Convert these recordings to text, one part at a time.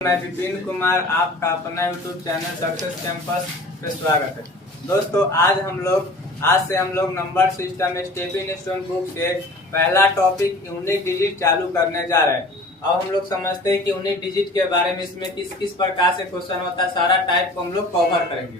मैं विपिन कुमार, आपका अपना यूट्यूब चैनल सक्सेस कैंपस पे स्वागत है। दोस्तों आज से हम लोग number system stepping stone book के पहला टॉपिक यूनिक डिजिट चालू करने जा रहे हैं। अब हम लोग समझते हैं कि यूनिक डिजिट के बारे में इसमें किस किस प्रकार से क्वेश्चन होता है, सारा टाइप को हम लोग कवर करेंगे।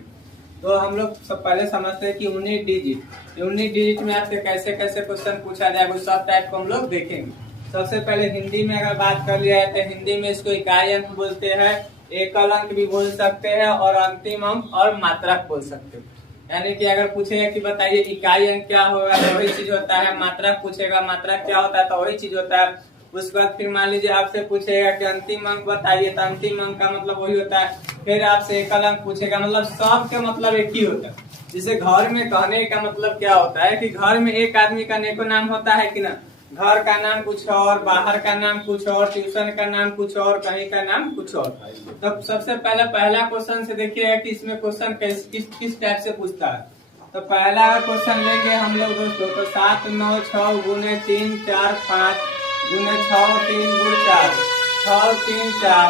तो हम लोग सब पहले समझते हैं कि यूनिक डिजिट में आपसे कैसे कैसे क्वेश्चन पूछा जाएगा, उस सब टाइप को हम लोग देखेंगे। सबसे पहले हिंदी में अगर बात कर लिया है तो हिंदी में इसको इकाई अंक बोलते हैं, एकल अंक भी बोल सकते हैं और अंतिम अंक और मात्रक बोल सकते हैं। यानी कि अगर पूछेगा कि बताइए इकाई अंक क्या होगा तो वही चीज होता है, मात्रक पूछेगा मात्रक क्या होता है तो वही चीज होता है। उसके बाद फिर मान लीजिए आपसे पूछेगा कि अंतिम अंक बताइए तो अंतिम अंक का मतलब वही होता है। फिर आपसे एकल अंक पूछेगा, मतलब सब का मतलब एक ही होता है। जिसे घर में कहने का मतलब क्या होता है कि घर में एक आदमी का नेको नाम होता है कि ना, घर का नाम कुछ और, बाहर का नाम कुछ और, ट्यूशन का नाम कुछ और, कहीं का नाम कुछ और। तो सबसे पहला क्वेश्चन से देखिएगा कि इसमें क्वेश्चन किस टाइप से पूछता है। तो पहला क्वेश्चन लेंगे हम लोग दोस्तों, तो 7 9 6 गुने 3 4 5 गुने 6 3 गुणे 4 6 3 4।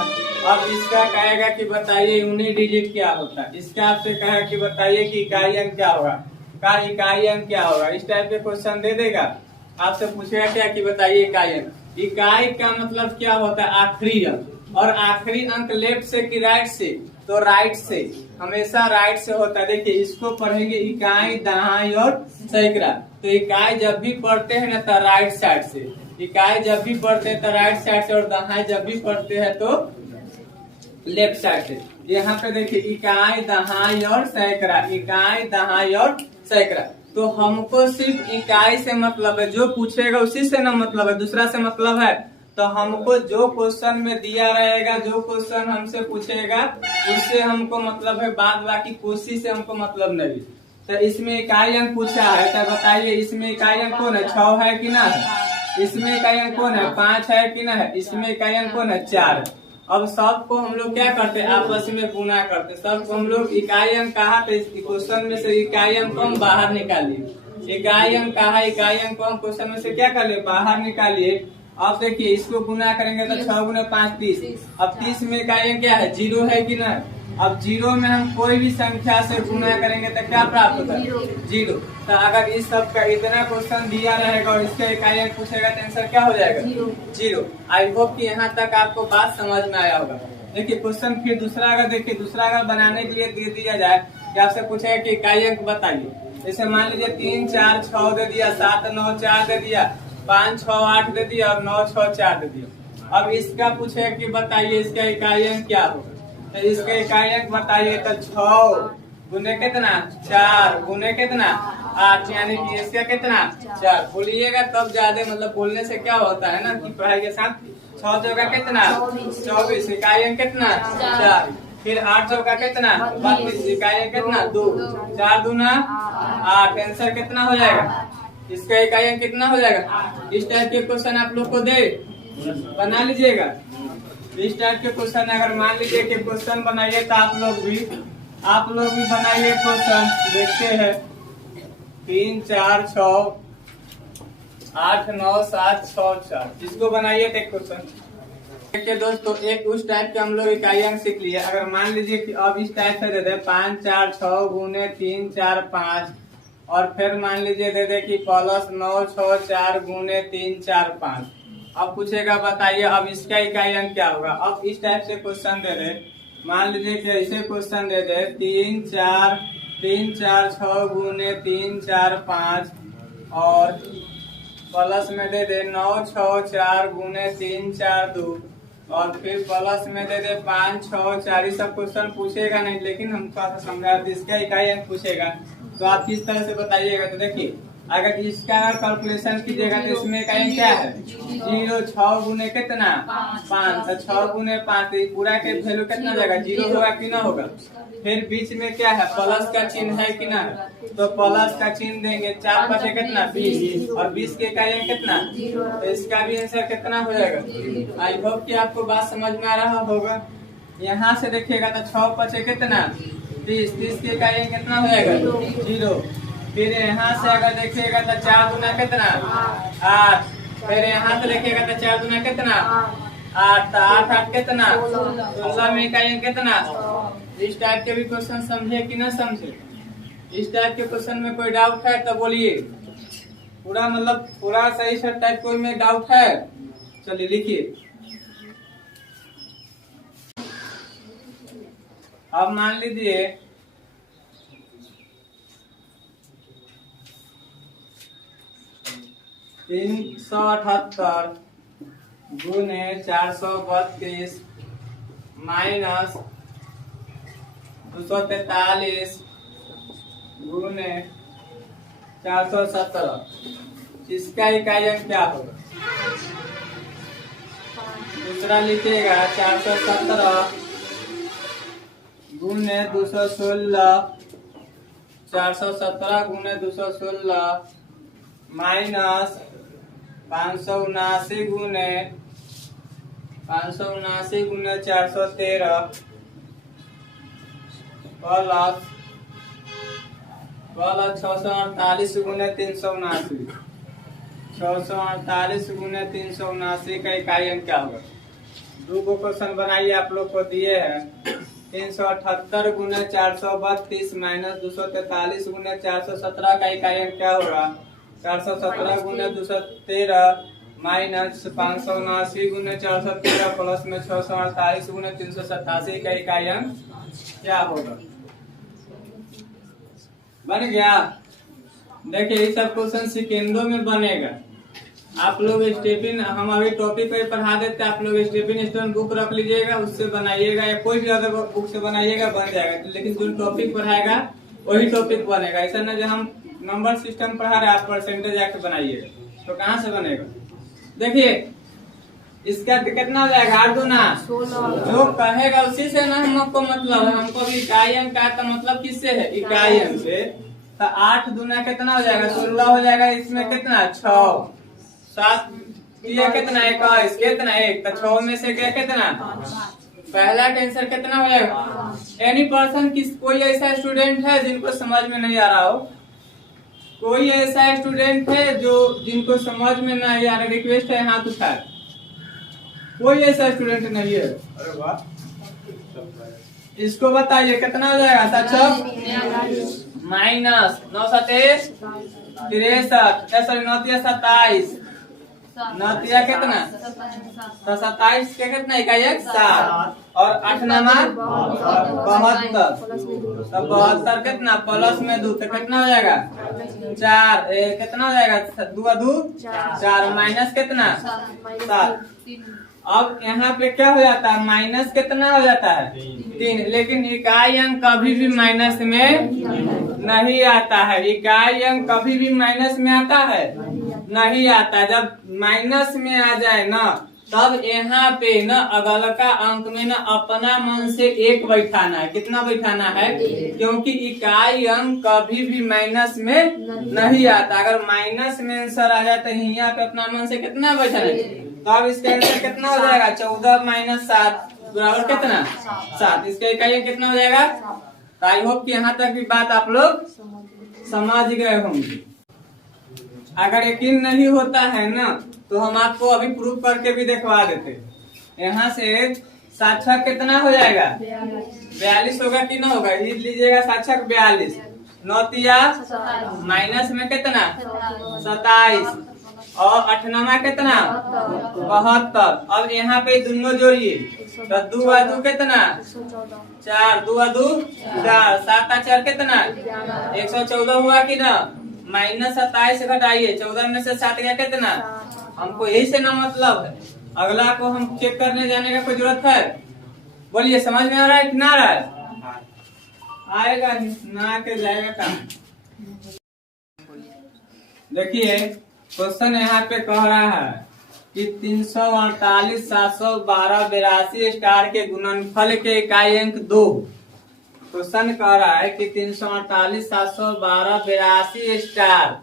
अब इसका कहेगा कि बताइए यूनिक डिजिट क्या होता है। इसका आपसे कहेगा कि बताइए कि इकाई अंक क्या होगा, इकाई अंक क्या होगा। इस टाइप के क्वेश्चन दे देगा। आपसे पूछेगा क्या कि बताइए इकाई अंक। इकाई का मतलब क्या होता है, आखिरी अंक। और आखिरी अंक लेफ्ट से कि राइट से, तो राइट से, हमेशा राइट से होता है। देखिए इसको पढ़ेंगे इकाई, दहाई और सैकड़ा। तो इकाई जब भी पढ़ते हैं ना तो राइट साइड से, इकाई जब भी पढ़ते हैं तो राइट साइड से, और दहाई जब भी पढ़ते हैं तो लेफ्ट साइड से। यहाँ पे देखिए इकाई, दहाई और सैकड़ा, इकाई, दहाई और सैकड़ा। तो हमको सिर्फ इकाई से मतलब है, जो पूछेगा उसी से ना मतलब है, दूसरा से मतलब है। तो हमको जो क्वेश्चन में दिया रहेगा, जो क्वेश्चन हमसे पूछेगा उससे हमको मतलब है, बाद बाकी कोशिश से हमको मतलब नहीं। तो इसमें इकाई अंक पूछा है तो बताइए इसमें इकाई अंक कौन है, 6 है कि ना है। इसमें इकाई अंक कौन है, 5 है कि ना है। इसमें इकाई अंक कौन है, 4 है। अब सबको हम लोग क्या करते हैं, आपस में गुना करते। सबको हम लोग इकाई अंक कहा तो इस क्वेश्चन में से इकाई अंक को हम बाहर निकालिए। इकाई अंक कहा, इकाई अंक को हम क्वेश्चन में से क्या कर लिए, बाहर निकालिए। अब देखिए इसको गुना करेंगे तो 6 गुना 5 30। अब 30 में इकाई अंक क्या है, 0 है कि ना। अब 0 में हम कोई भी संख्या से गुना करेंगे तो क्या प्राप्त होगा, 0। तो अगर इस सब का इतना क्वेश्चन दिया रहेगा और इसका इकाई अंक पूछेगा तो आंसर क्या हो जाएगा, 0। आई होप कि यहाँ तक आपको बात समझ में आया होगा। देखिए क्वेश्चन फिर दूसरा अगर बनाने के लिए दे दिया जाए कि आपसे पूछेगा कि इकाई अंक बताइए। जैसे मान लीजिए 3 4 6 दे दिया, 7 9 4 दे दिया, 5 6 8 दे दिया और 9 6 4 दे दिया। अब इसका पूछेगा कि बताइए इसका इकाई अंक क्या होगा। तो इसका इकाई अंक बताइए तो 6 गुने कितना, 4 गुने कितना 8, यानी कि इसका कितना 4। बोलिएगा तब ज्यादा मतलब बोलने से क्या होता है ना कि पढ़ाई के साथ 6 जगह कितना 24, इकाई अंक कितना 4। फिर 8 जगह कितना 32, इकाई अंक कितना 2, 4 दूना 8, आंसर कितना हो जाएगा, इसका इकाई अंक कितना हो जाएगा। इस टाइप के क्वेश्चन आप लोग को दे बना लीजिएगा। इस टाइप के क्वेश्चन अगर मान लीजिए कि क्वेश्चन बनाइए तो आप लोग भी बनाइए क्वेश्चन। देखते हैं 3 4 6 8 9 7 6 4, इसको बनाइए थे क्वेश्चन। देखिए दोस्तों एक उस टाइप के हम लोग इकाई अंक सीख लिए। अगर मान लीजिए कि अब इस टाइप से दे दे 5 4 6 गुने 3 4 5, और फिर मान लीजिए दे दे कि प्लस 9 6 4 गुने 3 4 5। अब पूछेगा बताइए अब इसका इकाई अंक क्या होगा। अब इस टाइप से क्वेश्चन दे दे, मान लीजिए कि ऐसे क्वेश्चन दे दे 3 4 6 गुने 3 4 5, और प्लस में दे दे 9 6 4 गुने 3 4 2, और फिर प्लस में दे दे 5 6 4। ये सब क्वेश्चन पूछेगा नहीं, लेकिन हम थोड़ा सा समझा दें। इसका इकाई अंक पूछेगा तो आप किस तरह से बताइएगा। तो देखिए अगर इसका कैलकुलेशन कीजिएगा तो इसमें इकाई अंक क्या है, 0। 6 गुने कितना 5, तो 6 गुने 5, पूरा के वैल्यू कितना जाएगा, 0 होगा कि ना होगा। फिर बीच में क्या है, प्लस का चिन्ह है कि ना, तो प्लस का चिन्ह देंगे। 4 5 कितना 20, और 20 के इकाई अंक कितना, तो इसका भी आंसर कितना हो जाएगा। आई होप कि आपको बात समझ में आ रहा होगा। यहाँ से देखिएगा तो 6 5 कितना 30, 30 के इकाई अंक कितना हो जाएगा, 0। फिर यहाँ से अगर देखिएगा तो 4 गुना कितना 8, फिर यहाँ से देखिएगा तो 4 गुना कितना 8, तो 8 8 कितना 16 में इकाई अंक कितना। इस टाइप के भी क्वेश्चन समझे कि ना समझे। इस टाइप के क्वेश्चन में कोई डाउट है तो बोलिए। पूरा मतलब पूरा सही से टाइप कोई में डाउट है, चलिए लिखिए। अब मान लीजिए 378 गुने 432 माइनस 243 गुने 417, इसका इकाई अंक क्या होगा। दूसरा लिखिएगा 417 गुने 216, 417 गुने 216 माइनस 579 गुने 413 प्लस 648 गुने 379, 648 गुने 379 का इकाई अंक क्या होगा। दो को क्वेश्चन बनाइए, आप लोग को दिए हैं। 378 गुने 432 माइनस 243 गुने 417 का इकाई अंक क्या होगा। 417 गुने 213 माइनस 579 गुने 413 प्लस में 648 गुने 387 का इकाई अंक क्या होगा। बन गया। देखिए ये सब क्वेश्चन सेकेंडों में बनेगा। आप लोग स्टेपिंग, हम अभी टॉपिक पे पढ़ा देते हैं, आप लोग स्टेपिंग स्टोन बुक रख लीजिएगा, उससे बनाइएगा या कोई भी अदर बुक से बनाइएगा, बन जाएगा। लेकिन जो टॉपिक पढ़ाएगा वही टॉपिक बनेगा। ऐसा ना जो हम नंबर सिस्टम पढ़ा रहे आप परसेंटेज आके बनाइएगा, तो कहाँ से बनेगा। देखिए इसका कितना हो जाएगा 8 दूना 16, जो कहेगा उसी से ना हमको मतलब है। हमको भी इकाई अंक का तो मतलब किससे है, इकाई अंक से। तो 8 दूना कितना हो जाएगा 16 हो जाएगा। इसमें कितना 6 7 ये कितना 21 कितना 1, तो 6 में से क्या कितना पहला आंसर कितना हो जाएगा। एनी पर्सन कोई ऐसा स्टूडेंट है जिनको समझ में नहीं आ रहा हो, कोई ऐसा स्टूडेंट है जो जिनको समझ में नहीं आ रहा, रिक्वेस्ट है हाथ उठाए। कोई ऐसा स्टूडेंट नहीं है। अरे वाह, इसको बताइए कितना हो जाएगा। 7 माइनस 9 7 63 9 27 9 कितना तो 27 के कितना इकाई 7 और 8 9 72, तो 72 कितना प्लस में 2 तो कितना हो जाएगा 4 कितना हो जाएगा 2 2 4 माइनस कितना 7। अब यहाँ पे क्या हो जाता है माइनस कितना हो जाता है 3, लेकिन इकाई अंक कभी भी माइनस में नहीं आता है। इकाई अंक कभी भी माइनस में आता है नहीं आता। जब माइनस में आ जाए ना तब यहाँ पे न अगलका अंक में न अपना मन से 1 बैठाना है। कितना बैठाना है, क्योंकि इकाई अंक कभी भी माइनस में नहीं आता। अगर माइनस में आंसर आ जाए तो यहाँ पे अपना मन से कितना बैठाना है। तब इसका आंसर कितना हो जाएगा 14 माइनस 7 बराबर कितना 7। इसका इकाई कितना हो जाएगा। तो आई होप कि यहाँ तक भी बात आप लोग समझ गए होंगे। अगर यकीन नहीं होता है ना तो हम आपको अभी प्रूफ करके भी दिखवा देते। यहाँ से 7 6 कितना हो जाएगा 42 होगा कि ना होगा। लिख लीजिएगा 7 6 42 9 3 माइनस में कितना 27 और 8 9 कितना 72। अब यहाँ पे दोनों जोड़िए तो 2 2 कितना 4 2 2 4 7 4 कितना 114 हुआ कि ना। माइनस 27 घटाइए 14 में से 7 गया कितना। हमको यही से ना मतलब है, अगला को हम चेक करने जाने का कोई जरूरत है। बोलिए समझ में आ रहा है कि ना आ रहा है। आएगा ना के जाएगा काम। देखिए क्वेश्चन यहाँ पे कह रहा है कि 348 712 82 स्टार के गुणनफल के इकाई अंक 2। क्वेश्चन कह रहा है कि 348 712 82 स्टार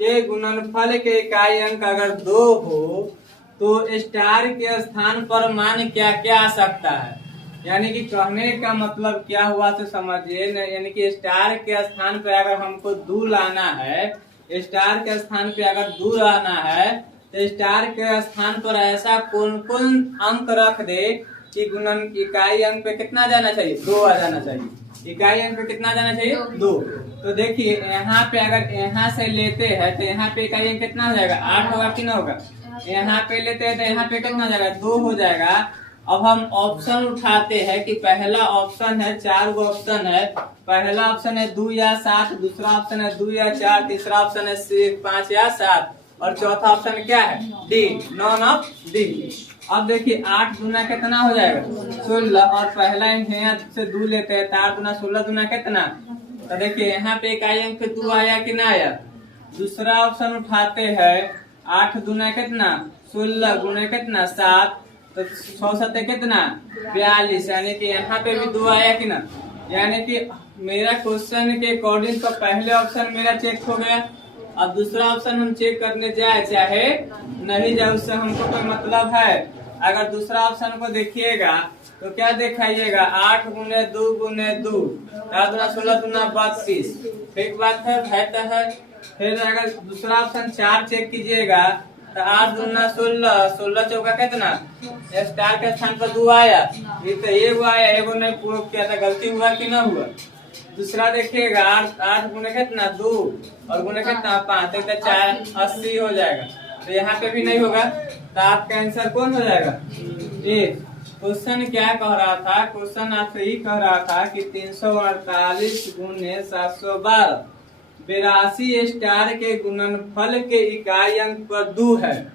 के गुणनफल के इकाई अंक अगर 2 हो तो स्टार के स्थान पर मान क्या क्या आ सकता है। यानी कि कहने का मतलब क्या हुआ तो समझिए। यानी कि स्टार के स्थान पे अगर हमको 2 लाना है, स्टार के स्थान पे अगर 2 लाना है तो स्टार के स्थान पर ऐसा कौन कौन अंक रख दे कि गुणन इकाई अंक पे कितना जाना चाहिए, 2 आ जाना चाहिए। इकाई अंक पे कितना जाना चाहिए, 2। तो देखिए यहाँ पे अगर यहाँ से लेते हैं तो यहाँ पे इकाई अंक कितना हो जाएगा, 8 होगा कि ना होगा। यहाँ पे लेते हैं तो यहाँ पे कितना हो जाएगा, 2 हो जाएगा। अब हम ऑप्शन उठाते हैं कि पहला ऑप्शन है, 4 गो ऑप्शन है। पहला ऑप्शन है 2 या 7, दूसरा ऑप्शन है 2 या 4, तीसरा ऑप्शन है 5 या 7 और चौथा ऑप्शन क्या है, डी, नॉन ऑफ डी। अब देखिए 8 दूना कितना हो जाएगा, 16 और पहला यहाँ से 2 लेते हैं तो 8 दूना 16 दूना कितना। तो देखिए यहाँ पे इकाई अंक पे 2 आया कि ना आया। दूसरा ऑप्शन उठाते हैं 8 दूना कितना 16 गुने कितना 7, तो 6 7 कितना 42, यानी कि यहाँ पे भी 2 आया कि ना। यानी कि मेरा क्वेश्चन के अकॉर्डिंग तो पहले ऑप्शन मेरा चेक हो गया। अब दूसरा ऑप्शन हम चेक करने जाए चाहे नहीं जाए उससे हमको कोई मतलब है। अगर दूसरा ऑप्शन को देखिएगा तो क्या दिखाइएगा, 8 गुने 2 गुने 2, 4 दूना 16 दूना 32, ठीक बात है। फिर अगर दूसरा ऑप्शन 4 चेक कीजिएगा तो 8 दूना 16, 16 चौका कितना, स्टार के स्थान पर 2 आया, ये तो एगो आया, एगो नहीं प्रूव किया था, गलती हुआ कि ना हुआ। दूसरा देखिएगा 8 गुने कितना 2 और गुने कितना 5, तो 4 80 हो जाएगा। तो यहाँ पे भी नहीं होगा, तो आपका आंसर कौन हो जाएगा, ए। क्वेश्चन क्या कह रहा था, क्वेश्चन आपसे ही कह रहा था कि 348 गुने 712 82 स्टार के गुणनफल के इकाई अंक पर 2 है।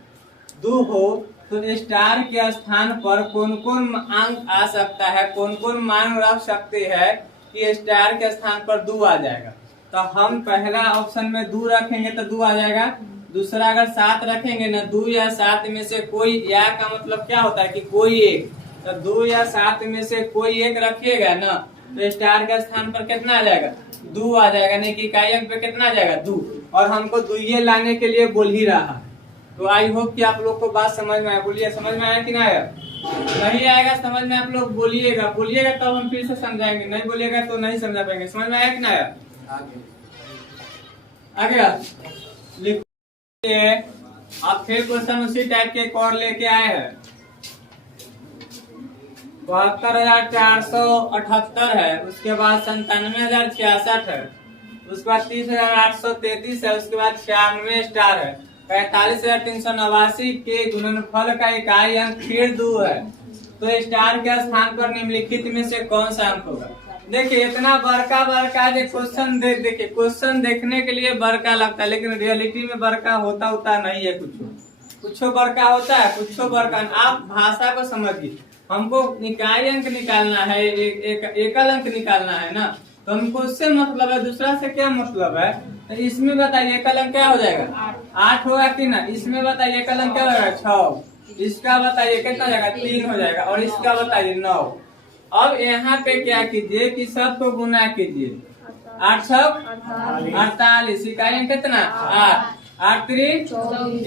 2 हो तो स्टार के स्थान पर कौन कौन अंक आ सकता है, कौन कौन मान रख सकते हैं कि स्टार के स्थान पर 2 आ जाएगा। तो हम पहला ऑप्शन में 2 रखेंगे तो 2 आ जाएगा। दूसरा अगर 7 रखेंगे ना, 2 या 7 में से कोई, या का मतलब क्या होता है कि कोई एक, तो 2 या 7 में से कोई एक रखिएगा ना तो स्टार के स्थान पर कितना आ जाएगा, 2 आ जाएगा। नहीं कि इकाई अंक पे कितना आ जाएगा, 2। और हमको 2 लाने के लिए बोल ही रहा है। तो आई होप कि आप लोग को बात समझ में आया। बोलिए समझ में आया कि ना आया। नहीं आएगा समझ में आप लोग बोलिएगा तब हम फिर से समझाएंगे, नहीं बोलिएगा तो नहीं समझा पाएंगे। समझ में आया कि ना आया, आ गया। लिखिए आप फिर क्वेश्चन उसी टाइप के एक और लेके आए हैं। 72,478 है, उसके बाद 97,066 है, उसके बाद 30,833 है, उसके बाद 96 स्टार है, 45,389 के गुणनफल का इकाई अंक फिर 2 है। तो स्टार के स्थान पर निम्नलिखित में से कौन सा अंक होगा। देखिए इतना बड़का जो क्वेश्चन देखिए क्वेश्चन देखने के लिए बड़का लगता है, लेकिन रियलिटी में बड़का होता नहीं है। कुछ बड़का होता है, कुछ बड़का। आप भाषा को समझिए, हमको इकाई अंक निकालना है, एकल अंक निकालना है ना, तो हमको उससे मतलब है, दूसरा से क्या मतलब है। तो इसमें बताइए एकल अंक क्या हो जाएगा, 8 होगा कि ना। इसमें बताइए एकल अंक क्या हो जाएगा, 6। इसका बताइए कितना हो जाएगा, 3 हो जाएगा। और इसका बताइए 9। अब यहाँ पे क्या कीजिए कि सबको गुना कीजिए, 8 छक 48, इकाई अंक कितना 8, 8 3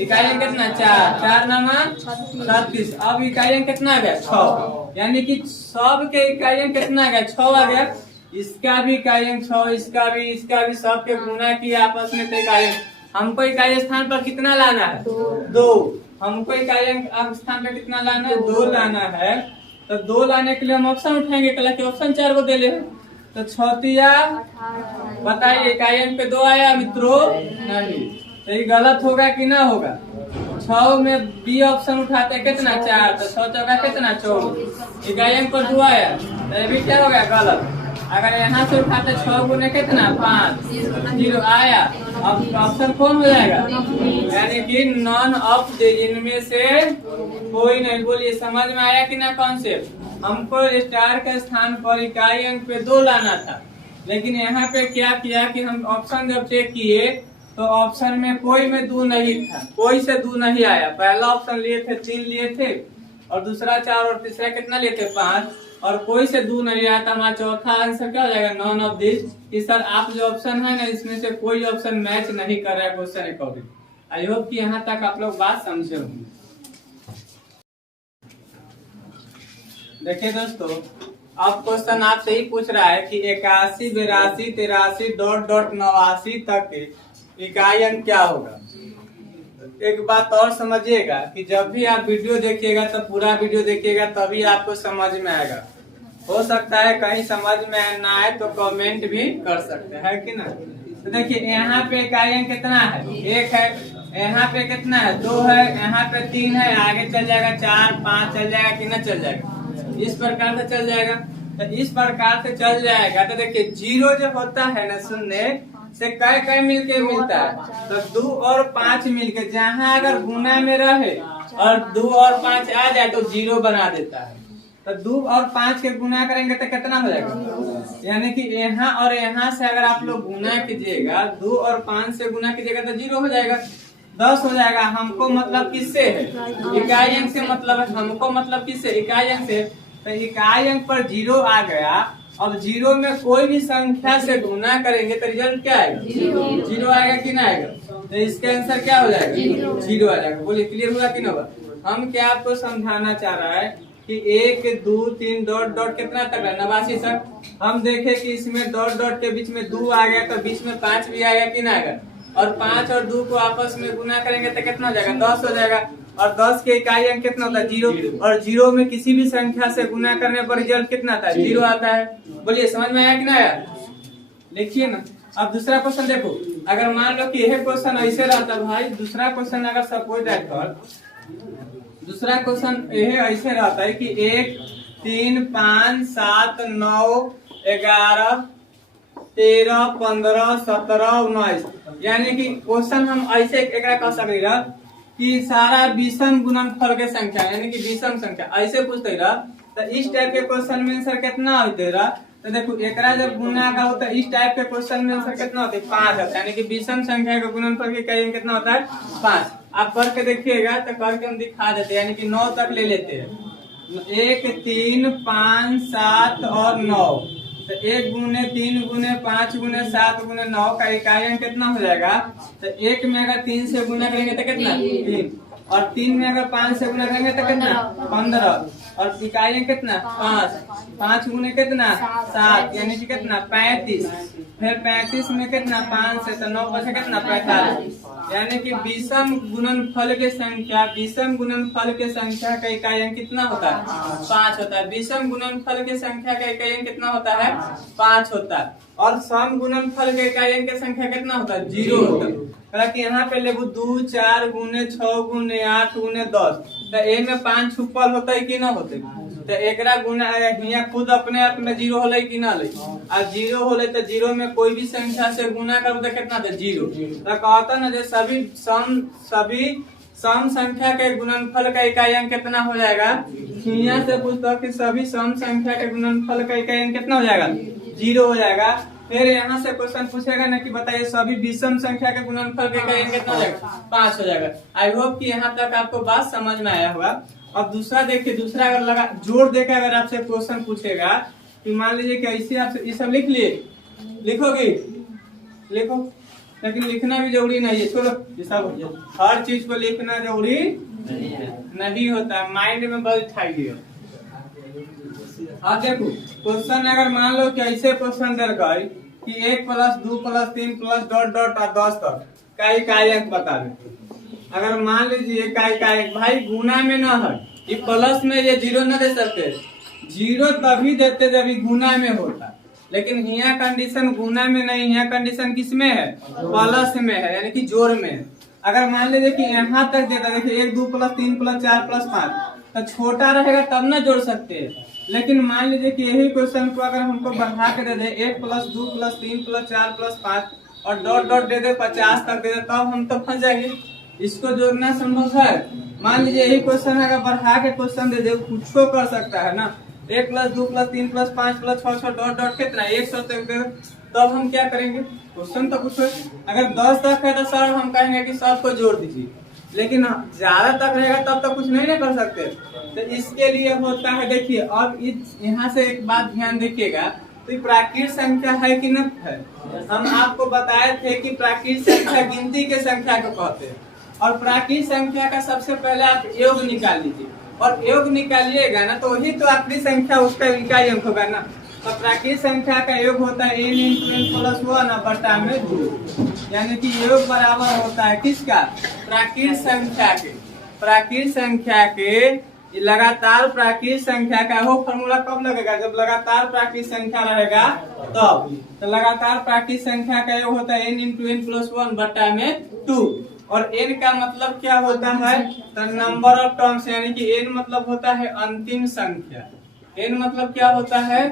इकाई अंक कितना 4, 4 9 36। अब इकाई अंक कितना आ गया 6, यानी कि सब के इकाई अंक कितना आ गया 6 आ गया। इसका भी इकाई अंक 6, इसका भी सबके गुना किया आपस में, तो इकाई हमको इकाई स्थान पर कितना लाना है, 2। हमको इकाई अंक स्थान पर कितना लाना है, 2 लाना है। तो 2 लाने के लिए हम ऑप्शन उठाएंगे, कल के ऑप्शन 4 को दे ले। तो 6 बताइए इकाई अंक पे 2 आया मित्रों, नहीं। तो ये गलत होगा कि ना होगा। 6 में बी ऑप्शन उठाते कितना 4, तो 6 चौका कितना 24, इकाई अंक पर 2 आया, तो ये भी क्या हो गया गलत। अगर यहाँ से उठाते 6 गुने कितना 5, 0 आया। अब ऑप्शन कौन हो जाएगा, यानी कि नॉन ऑफ इनमें से कोई नहीं। बोलिए समझ में आया कि ना कॉन्सेप्ट। हमको स्टार के स्थान पर इकाई अंक पे 2 लाना था, लेकिन यहाँ पे क्या किया कि हम ऑप्शन जब चेक किए तो ऑप्शन में कोई में 2 नहीं था, कोई से 2 नहीं आया। पहला ऑप्शन लिए थे 3 लिए थे, और दूसरा 4 और तीसरा कितना लिए थे 5, और कोई से 2 नहीं आया था। हमारा चौथा आंसर क्या हो जाएगा, नॉन ऑफ दिस। कि सर आप जो ऑप्शन है ना, इसमें से कोई ऑप्शन मैच नहीं कर रहा है क्वेश्चन अकॉर्डिंग। आई होप कि यहाँ तक आप लोग बात समझे होंगे। देखिए दोस्तों, अब क्वेश्चन आपसे ही पूछ रहा है कि 81 82 83 ... 89 तक इकाई अंक क्या होगा। एक बात और समझिएगा कि जब भी आप वीडियो देखिएगा तो पूरा वीडियो देखिएगा, तभी आपको समझ में आएगा। हो सकता है कहीं समझ में ना आए तो कमेंट भी कर सकते हैं कि ना। तो देखिए यहाँ पे इकाई अंक कितना है, 1 है, यहाँ पे कितना है, 2 है, यहाँ पे 3 है, आगे चल जाएगा 4 5 चल जाएगा कि ना चल जाएगा, इस प्रकार से चल जाएगा। तो इस प्रकार से चल जाएगा। तो देखिए 0 जो होता है ना शून्य से कई मिलके मिलता है, तो 2 और 5 मिलके जहाँ अगर गुना में रहे और 2 और 5 आ जाए तो 0 बना देता है। तो 2 और 5 के गुना करेंगे तो कितना हो जाएगा, यानी कि यहाँ और यहाँ से अगर आप लोग गुना कीजिएगा, 2 और 5 से गुना कीजिएगा तो 0 हो जाएगा, 10 हो जाएगा। हमको मतलब किससे है, इकाई अंक से मतलब है। हमको मतलब किससे, इकाई अंक से। तो इकाई अंक पर 0 आ गया। अब 0 में कोई भी संख्या से गुना करेंगे तो रिजल्ट क्या आएगा, 0 आएगा कि ना आएगा। तो इसका आंसर क्या हो जाएगा, 0 आ जाएगा। बोलिए क्लियर हुआ कि ना हुआ। हम क्या आपको समझाना चाह रहा है कि 1 2 3 डॉट डॉट कितना तक है, 89 तक। हम देखे कि इसमें डॉट डॉट के बीच में 2 आ गया तो बीच में 5 भी आएगा कि ना आएगा। और 5 और 2 को आपस में गुना करेंगे तो कितना हो जाएगा, 10 हो जाएगा। और 10 के इकाई अंक कितना होता है, 0। और 0 में किसी भी संख्या से गुना करने पर रिजल्ट कितना आता है, 0 आता है। बोलिए समझ में आया कि ना आया। देखिए ना, अब दूसरा क्वेश्चन देखो। अगर मान लो कि यह क्वेश्चन ऐसे रहता भाई, दूसरा क्वेश्चन अगर सपोज दैट कर, दूसरा क्वेश्चन यह ऐसे रहता है कि 1 3 5 7 9 11 13 15 17 19, यानी कि क्वेश्चन हम ऐसे एक कह सकते रहा कि सारा विषम गुणनफल के संख्या, यानी कि विषम संख्या ऐसे पूछते रहा। तो इस टाइप के क्वेश्चन में आंसर कितना होते रहा। तो देखो एकरा जब गुना का होता है, इस टाइप के क्वेश्चन में आंसर कितना होता है, 5 होता है। यानी कि विषम संख्या का गुणनफल की इकाई कितना होता है, 5। आप करके देखिएगा तो करके हम दिखा देते हैं, यानी कि 9 तक ले लेते हैं। 1 3 5 7 और 9। तो 1 गुने 3 गुने 5 गुने 7 गुने 9 का इकाई अंक कितना हो जाएगा। तो 1 में अगर 3 से गुना करेंगे तो कितना, 3। और 3 में अगर 5 से गुना करेंगे तो कितना, 15। और इकाई अंक कितना, 5। 5 गुने कितना, 7, यानी कि कितना, 35। फिर 35 में कितना, 5 से, तो 9 बचे कितना, 45। यानी कि विषम गुणनफल के संख्या, विषम गुणनफल के संख्या का इकाई अंक कितना होता है, 5 होता है। विषम गुणनफल के संख्या का इकाई अंक कितना होता है, 5 होता है। और सम गुणनफल के इकाई अंक की संख्या कितना होता है, 0 होता है। कि यहाँ पे लेबू 2 4 गुने 6 गुने 8 गुने 10। तो ए में 5 छुपल होता है कि ना होते। तो एकरा गुना यहाँ खुद अपने आप में 0 होले कि ना ले। और 0 होले तो 0 में कोई भी संख्या से गुना करो तो कितना था, 0। तो कहता ना जो सभी सम संख्या के गुणनफल का इकाई अंक कितना हो जाएगा। यहाँ से पूछता हूँ कि सभी सम संख्या के गुणनफल का इकाई अंक कितना हो जाएगा, 0 हो जाएगा। फिर यहाँ से क्वेश्चन पूछेगा ना कि बताइए सभी विषम संख्या के गुणनफल के इकाई अंक कितना हो जाएगा, 5 हो जाएगा। आई होप कि यहाँ तक आपको बात समझ में आया होगा। अब दूसरा देखिए, दूसरा अगर लगा जोड़ देकर अगर आपसे क्वेश्चन पूछेगा कि मान लीजिए कि ऐसे आप ये सब लिख लिए, लिखोगे लिखो, लेकिन लिखना भी जरूरी नहीं है, छोड़ो ये सब, हर चीज को लिखना जरूरी नहीं होता है, माइंड में बस उठाइए। अब देखो क्वेश्चन अगर मान लो कि ऐसे क्वेश्चन दे कि 1 + 2 + 3 + डॉट डॉट 10 तक का इकाई अंक बता दे। अगर मान लीजिए इकाई भाई गुना में ना है, ये प्लस में ये 0 न दे सकते, 0 तभी देते जब गुना में होता। लेकिन यहाँ कंडीशन गुना में नहीं, यहाँ कंडीशन किस में है, प्लस में है, यानी कि जोड़ में है। अगर मान लीजिए कि यहाँ तक देता, देखिए 1 2 + 3 + 4 + 5, तो छोटा रहेगा तब ना जोड़ सकते हैं। लेकिन मान लीजिए कि यही क्वेश्चन को अगर हमको बढ़ा के दे दे 1 + 2 + 3 + 4 + 5 और डॉट डॉट दे दे 50 तक दे दे, तब हम तो फंस जाएंगे। इसको जोड़ना संभव है। मान लीजिए यही क्वेश्चन अगर बढ़ा के क्वेश्चन दे दे, कुछ को कर सकता है ना, 1 + 2 + 3 + 5 + 6 डॉट डॉट कितना 100 तक दे, तब हम क्या करेंगे, क्वेश्चन तो कुछ। अगर 10 तक है तो सर हम कहेंगे कि सब को जोड़ दीजिए, लेकिन ज्यादा तक रहेगा तब तो कुछ नहीं ना कर सकते। तो इसके लिए होता है, देखिए अब यहाँ से एक बात ध्यान देखिएगा, तो प्राकृत संख्या है कि न है। हम आपको बताए थे कि प्राकृत संख्या गिनती के संख्या को कहते हैं, और प्राकृत संख्या का सबसे पहले आप योग निकाल लीजिए, और योग निकालिएगा ना तो वही तो आखिरी संख्या उसका इकाई अंक होगा ना। तो प्राकृत संख्या का योग होता है n इंटू n प्लस 1 बटा में 2, यानी कि योग बराबर होता है किसका? प्राकृत संख्या के लगातार प्राकृत संख्या का वो फॉर्मूला कब लगेगा? जब लगातार प्राकृत संख्या रहेगा तब। तो लगातार प्राकृत संख्या का योग होता है n इंटू n प्लस 1 बटा में 2, और n का मतलब क्या होता है? तो नंबर ऑफ टर्म्स, यानी कि n मतलब होता है अंतिम संख्या। n मतलब क्या होता है?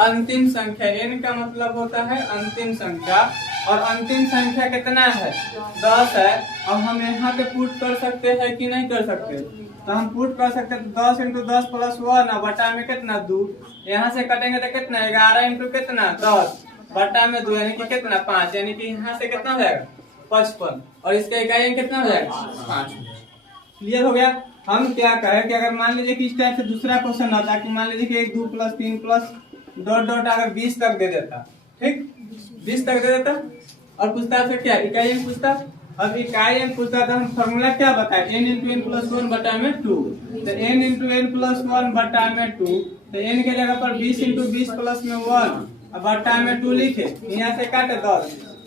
अंतिम संख्या। n का मतलब होता है अंतिम संख्या, और अंतिम संख्या कितना है? 10 है। अब हम यहाँ पे पुट कर सकते हैं कि नहीं कर सकते? तो हम पुट कर सकते हैं। 10 इंटू 10 प्लस 1 बटा में कितना? 2। यहाँ से कटेंगे तो कितना? 11 इंटू कितना? 10 बटा में 2, यानी कि कितना? 5, यानी कि यहाँ से कितना हो जाएगा? 55, और इसका इकाई कितना हो जाएगा? 5। क्लियर हो गया? हम क्या कहें कि अगर मान लीजिए कि इस टाइप से दूसरा क्वेश्चन आता कि मान लीजिए कि 1 2 प्लस 3 प्लस डॉट डॉट अगर 20 तक दे देता, ठीक, 20 तक दे देता, और पूछता है क्या? इकाई अंक पूछता। अब इकाई अंक पूछता तो हम फॉर्मूला क्या बताए? n इंटू n प्लस 1 बटा में 2। तो n इंटू n प्लस 1 बटा में 2, तो n के जगह पर 20 इंटू 20 प्लस में 1 बटा में 2 लिखे। यहाँ से काटे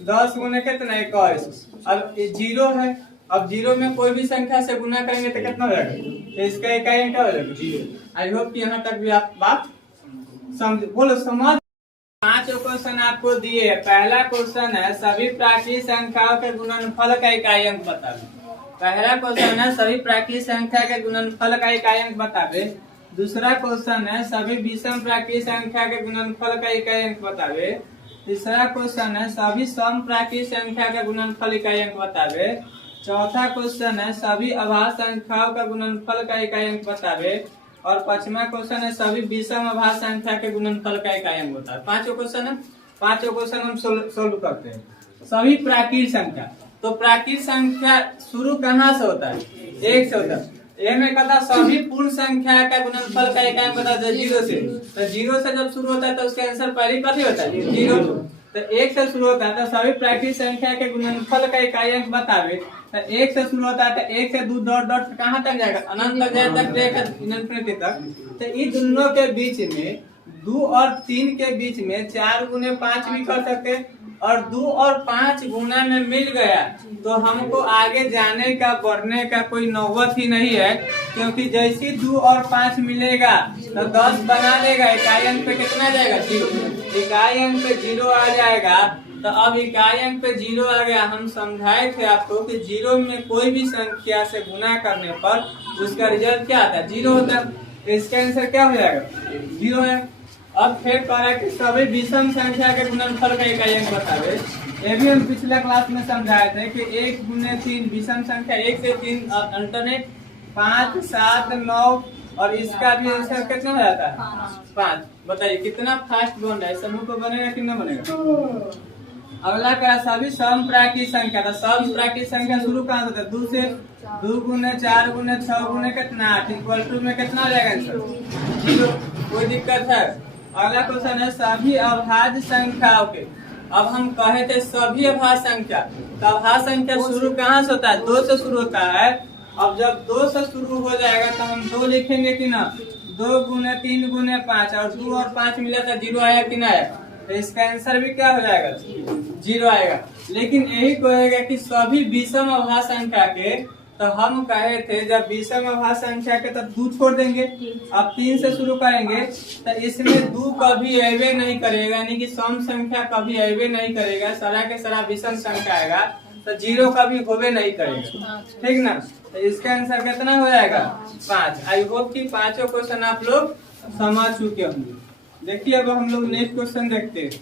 10 गुने कितना? 21। अब 0 है, अब 0 में कोई भी संख्या से गुना करेंगे तो कितना हो जाएगा? तो इसका इकाई अंक क्या हो जाएगा? 0। आई होप कि यहाँ तक भी आप बात समझ। बोलो समझ। 5 क्वेश्चन आपको दिए। पहला क्वेश्चन है सभी प्राकृत संख्याओं के गुणनफल का इकाई अंक बतावे। पहला क्वेश्चन है सभी प्राकृत संख्या के गुणनफल का इकाई अंक बतावे। दूसरा क्वेश्चन है सभी विषम प्राकृत संख्या के गुणनफल का इकाई अंक बतावे। तीसरा क्वेश्चन है सभी सम प्राकृत संख्या के गुणनफल इकाई अंक बतावे। चौथा क्वेश्चन है सभी अभाज्य संख्याओं का गुणनफल का इकाई अंक बतावे। और पांचवा क्वेश्चन है सभी विषम अभाज्य संख्या के गुणनफल का इकाई अंक बतावे। 5 क्वेश्चन है। 5 क्वेश्चन हम सोल्व करते हैं। सभी प्राकृत संख्या, तो प्राकृत संख्या शुरू कहाँ से होता है? 1 से होता है। ये में कहता सभी पूर्ण संख्या का गुणनफल का इकाई अंक बता 0 से। तो 0 से जब शुरू होता है तो उसका आंसर पहले कथी होता है? 0। तो 1 से शुरू होता है तो सभी प्राकृत संख्या के गुणनफल का इकाई अंक बतावे। तो 1 से शुरू होता है तो 1 से 2 डॉट डॉट कहाँ तक जाएगा? अनंत तक जाएगा, इन्फिनिटी तक। तो इन दोनों के बीच में 2 और 3 के बीच में 4 गुने 5 भी कर सकते, और 2 और 5 गुना में मिल गया तो हमको आगे जाने का बढ़ने का कोई नौबत ही नहीं है, क्योंकि जैसे 2 और 5 मिलेगा तो 10 बना लेगा। इकाई अंक पे कितना जाएगा? 0। इकाई अंक पे 0 आ जाएगा। तो अब इकाई अंक पे 0 आ गया। हम समझाए थे आपको कि 0 में कोई भी संख्या से गुना करने पर उसका रिजल्ट क्या आता है? 0 होता है। तो इसका आंसर क्या हो जाएगा? 0 है। अब फिर कह रहा है कि सभी विषम संख्या के गुणनफल का इकाई अंक बतावे। ये भी हम पिछले क्लास में समझाए थे कि 1 गुने 3 विषम संख्या 1 से 3 अल्टरनेट 5 7 9, और इसका भी आंसर कितना हो जाता है? 5। बताइए कितना फास्ट बन रहा है? समूह को बनेगा कि नहीं बनेगा? अगला क्या? सभी सम प्राकृत संख्या। तो सम प्राकृत संख्या शुरू कहाँ होता है? 2 से। 2 गुने 4 गुने 6 गुने कितना? 8 इक्वल टू में कितना आ जाएगा आंसर? 0। कोई दिक्कत है? अगला क्वेश्चन है सभी अभाज्य संख्याओं के। अब हम कहे थे सभी अभाज्य संख्या, तो अभाज्य संख्या शुरू कहाँ से होता है? 2 से शुरू होता है। अब जब 2 से शुरू हो जाएगा तो हम 2 लिखेंगे कि ना? 2 गुने 3 गुने 5, और 2 और 5 मिला था 0 आया कि ना आया? तो इसका आंसर भी क्या हो जाएगा? 0 आएगा। लेकिन यही कहेगा कि सभी विषम अभाज्य संख्या के, तो हम कहे थे जब विषम अभाज्य संख्या के तो 2 छोड़ देंगे। अब 3 से शुरू करेंगे तो इसमें 2 कभी अबे नहीं करेगा, यानी कि सम संख्या कभी अबे नहीं करेगा। सारा के सारा विषम संख्या आएगा तो 0 कभी होबे नहीं करेगा, ठीक ना? तो इसका आंसर कितना हो जाएगा? 5। आई होप कि 5 क्वेश्चन आप लोग समझ चुके होंगे। देखिए अब हम लोग नेक्स्ट क्वेश्चन देखते हैं।